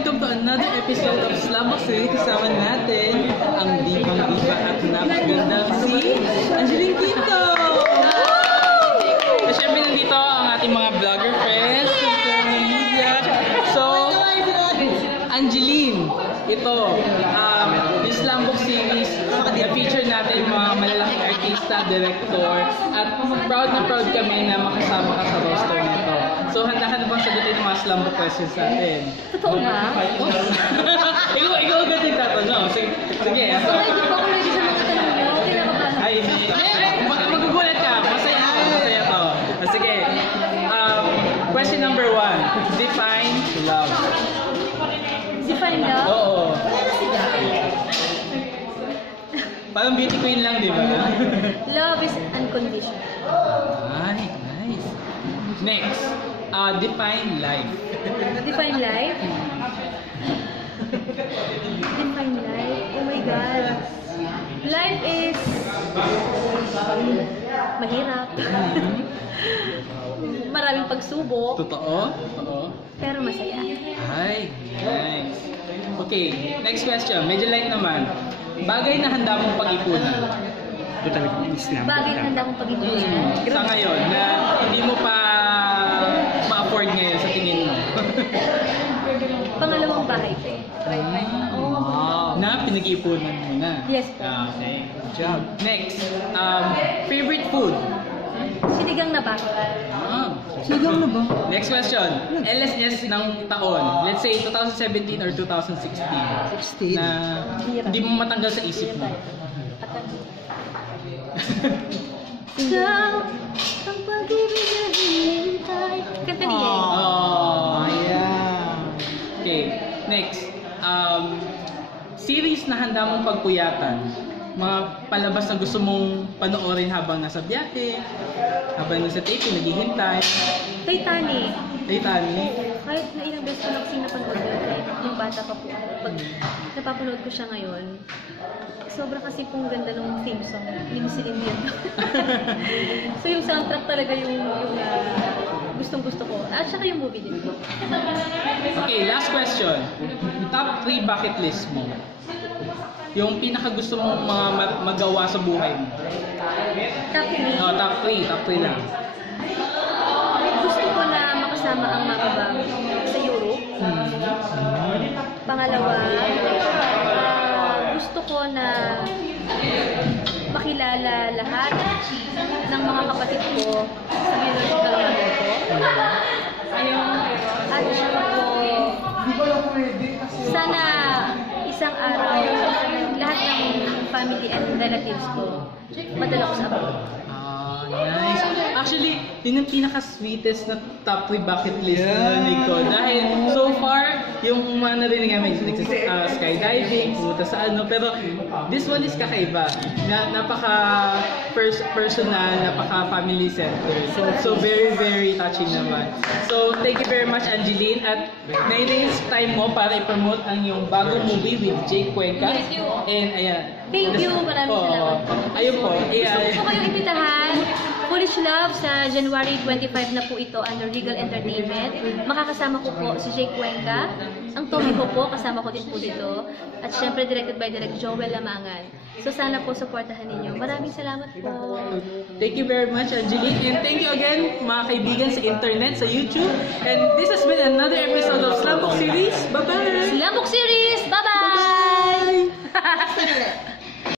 welcome to another episode of Slumbox Series. Kasama natin ang divang-diva at napagandang si Angeline Quinto! So, syempre nandito ang ating mga vlogger friends, social media. So, Angeline, ito, yung Slumbox Series, feature natin yung mga malalaking artista, director, at proud kami na makasama ka sa roster nito. So, handa ka na bang sagutin yung mga Slumbox questions natin? Totoo ba? ikaw agad yung tatanong. Sige. Hindi pa ako ready sa mga tanong niyo. Ay, magugulat ka. Masaya to. Sige. Question number 1. Define love. Define love? Oo. Parang beauty queen lang, di ba? Love is unconditional. Ay, nice. Next. Define life. Define life? Define life? Oh my God. Life is mahirap. Maraming pagsubok. Totoo? Pero masaya. Ay, nice. Okay, next question. Medyo light naman. Bagay na handa mong pag-ipunan. Bagay na handa mong pag-ipunan. Sa ngayon, na hindi mo pa ma-afford ngayon sa tingin mo. Pangalawang bahay ko. Na pinag-ipunan mo na. Yes. Okay, good job. Next, favorite food? Sinigang na baka. Sinigang na ba? Next question. LSS ng taon. Let's say 2017 or 2016. 16. Na hindi mo matanggal sa isip mo. Sa ang pag-ibig na hinihintay. Kanta niya. Oh, yeah. Okay, next. Series na handa mong pagpuyatan. Mga palabas na gusto mong panoorin habang nasa biyahe, habang nasa taping, naghihintay. Titanic. Titanic. Kahit na ilang beses ko lang kasi napanood yun. Yung bata pa po. Pag napapanood ko siya ngayon, sobra kasi pong ganda ng theme song. Hindi mo sinindihan. So yung soundtrack talaga yung gustong-gusto ko. At saka yung movie din. Okay, last question. Top 3 bucket list mo. Yung pinaka gusto mong mga magawa sa buhay mo. Top 3? No, top 3 lang. Gusto ko na makasama ang mga bang sa Europe. Pangalawa, gusto ko na makilala lahat ng mga kapatid ko sa biological mother ko. At saka po, sana isang araw lahat ng family and relatives ko madala ko sa abroad. Nice. Actually, yun yung pinaka-sweetest na top 3 bucket list na narinig ko. Dahil so far, yung mga narinig namin, skydiving, pumunta sa ano, pero this one is kakaiba. Napaka-personal, napaka-family centered. So very, very touching naman. So, thank you very much, Angeline. At na-release time mo para i-promote ang yung bagong movie with Jake Cuenca. Yes, you. And ayan. Thank you, maraming salamat. Ayun po. Gusto ko kayong imbitahan. Foolish Love sa January 25 na po ito under Regal Entertainment. Makakasama ko po si Jake Cuenca. Ang Tommy ko po, kasama ko din po dito. At syempre directed by Direct Joel Lamangan. So sana po supportahan ninyo. Maraming salamat po. Thank you very much, Angeline. And thank you again, mga kaibigan sa internet, sa YouTube. And this has been another episode of Slumbox Series. Bye-bye! Slumbox Series! Bye-bye!